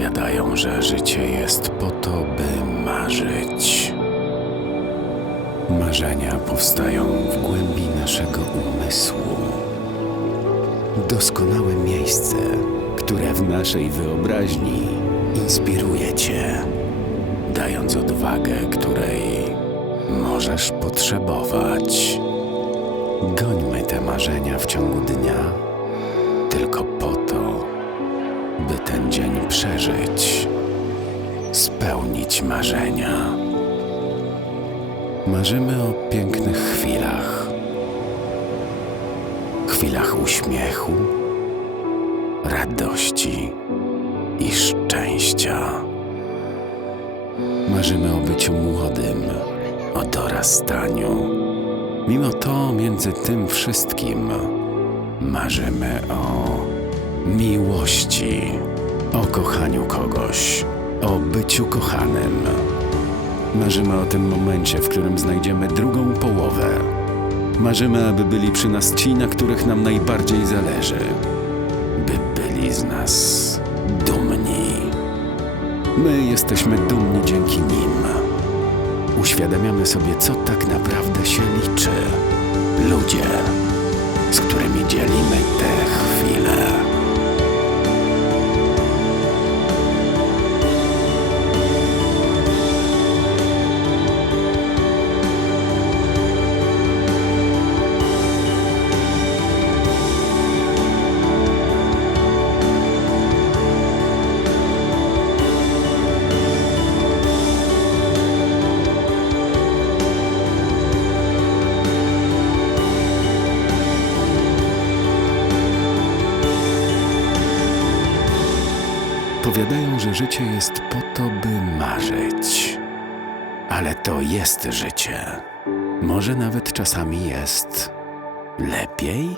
Powiadają, że życie jest po to, by marzyć. Marzenia powstają w głębi naszego umysłu. Doskonałe miejsce, które w naszej wyobraźni inspiruje Cię, dając odwagę, której możesz potrzebować. Gońmy te marzenia w ciągu dnia, tylko po to, by ten dzień przeżyć, spełnić marzenia. Marzymy o pięknych chwilach, chwilach uśmiechu, radości i szczęścia. Marzymy o byciu młodym, o dorastaniu. Mimo to między tym wszystkim marzymy o miłości, o kochaniu kogoś, o byciu kochanym. Marzymy o tym momencie, w którym znajdziemy drugą połowę. Marzymy, aby byli przy nas ci, na których nam najbardziej zależy, by byli z nas dumni. My jesteśmy dumni dzięki nim. Uświadamiamy sobie, co tak naprawdę się liczy. Ludzie, Powiadają, że życie jest po to, by marzyć. Ale to jest życie. Może nawet czasami jest lepiej?